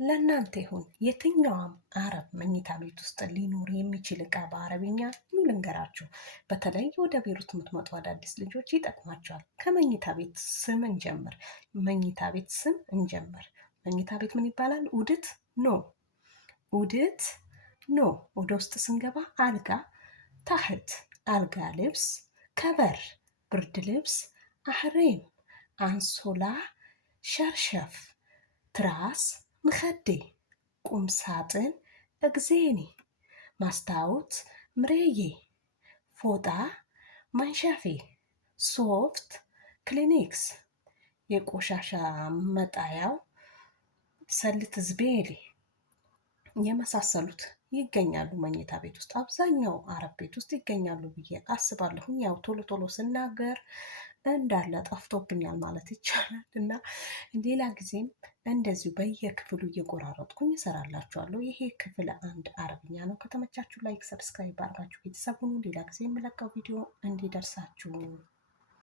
ለእናንተ ይሁን የትኛውም አረብ መኝታ ቤት ውስጥ ሊኖር የሚችል እቃ በአረብኛ ኑ ልንገራችሁ። በተለይ ወደ ቤሩት የምትመጡ አዳዲስ ልጆች ይጠቅማቸዋል። ከመኝታ ቤት ስም እንጀምር። መኝታ ቤት ስም እንጀምር። መኝታ ቤት ምን ይባላል? ውድት ኖ፣ ውድት ኖ። ወደ ውስጥ ስንገባ አልጋ ታህት፣ አልጋ ልብስ፣ ከበር ብርድ ልብስ፣ አህሬም አንሶላ፣ ሸርሸፍ፣ ትራስ፣ ምኸዴ፣ ቁም ሳጥን፣ እግዜኒ፣ ማስታወት፣ ምሬዬ፣ ፎጣ፣ መንሸፌ፣ ሶፍት፣ ክሊኒክስ፣ የቆሻሻ መጣያው፣ ሰልት ዝቤሌ የመሳሰሉት ይገኛሉ መኝታ ቤት ውስጥ። አብዛኛው አረብ ቤት ውስጥ ይገኛሉ ብዬ አስባለሁኝ። ያው ቶሎ ቶሎ ስናገር እንዳለ ጠፍቶብኛል ማለት ይቻላል እና ሌላ ጊዜም እንደዚሁ በየክፍሉ እየቆራረጥኩኝ እሰራላችኋለሁ። ይሄ ክፍል 1 አረብኛ ነው። ከተመቻችሁ ላይክ፣ ሰብስክራይብ አድርጋችሁ ቤተሰቡን ሌላ ጊዜ የምለቀው ቪዲዮ እንዲደርሳችሁ